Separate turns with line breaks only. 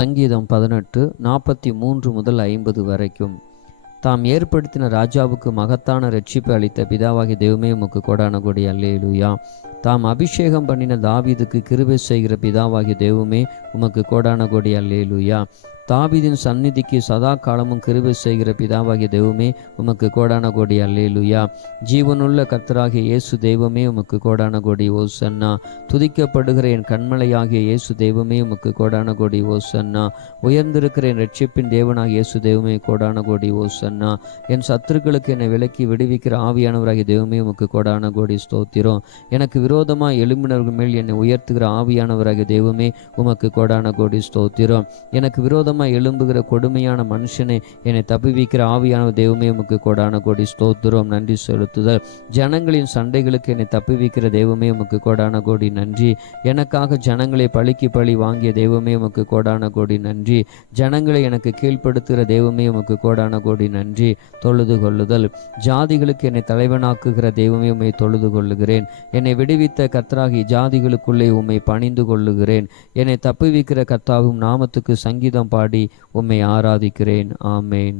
சங்கீதம் பதினெட்டு நாற்பத்தி மூன்று முதல் ஐம்பது வரைக்கும். தாம் ஏற்படுத்தின ராஜாவுக்கு மகத்தான ரட்சிப்பை அளித்த பிதாவாகி தெய்வமே உமக்கு கொடான கொடி அல்லேலுயா. தாம் அபிஷேகம் பண்ணின தாவீதுக்கு கிருபை செய்கிற பிதாவாகி தெய்வமே உமக்கு கோடான கொடி அல்லேலுயா. தாவீதின் சந்நிதிக்கு சதா காலமும் கிருபை செய்கிற பிதாவாகிய தெய்வமே உமக்கு கோடான கோடி அல்லேலுயா. ஜீவனுள்ள கர்த்தராகிய இயேசு தெய்வமே உமக்கு கோடான கோடி ஓசன்னா. துதிக்கப்படுகிற என் கண்மலையாகிய இயேசு தெய்வமே உமக்கு கோடான கோடி ஓசன்னா. உயர்ந்திருக்கிற என் ரட்சிப்பின் தேவனாகிய இயேசு தெய்வமே கோடான கோடி ஓசன்னா. என் சத்துருக்களுக்கு என்னை விலக்கி விடுவிக்கிற ஆவியானவராகிய தெய்வமே உமக்கு கோடான கோடி ஸ்தோத்திரம். எனக்கு விரோதமாக எழும்பினர்கள் மேல் என்னை உயர்த்துகிற ஆவியானவராகிய தெய்வமே உமக்கு கோடான கோடி ஸ்தோத்திரம். எனக்கு விரோதமாக எழும்புகிற கொடுமையான மனுஷனை என்னை தப்புவிக்கிற ஆவியான தெய்வமே உமக்கு கோடான கோடி ஸ்தோத்திரம் நன்றி செலுத்துதல். ஜனங்களின் சண்டைகளுக்கு என்னை தப்புவிக்கிற தெய்வமே உமக்கு கோடான கோடி நன்றி. எனக்காக ஜனங்களை பழிக்கு பழி வாங்கிய தெய்வமே உமக்கு கோடான கோடி நன்றி. ஜனங்களை எனக்கு கீழ்ப்படுத்துகிற தெய்வமே உமக்கு கோடான கோடி நன்றி. தொழுது கொள்ளுதல். ஜாதிகளுக்கு என்னை தலைவனாக்குகிற தெய்வமே உம்மை தொழுது கொள்ளுகிறேன். என்னை விடுவித்த கர்த்தராகி ஜாதிகளுக்குள்ளே உம்மை பணிந்து கொள்ளுகிறேன். என்னை தப்புவிக்கிற கர்த்தாவும் நாமத்துக்கு சங்கீதம் பாடி உம்மை ஆராதிக்கிறேன். ஆமேன்.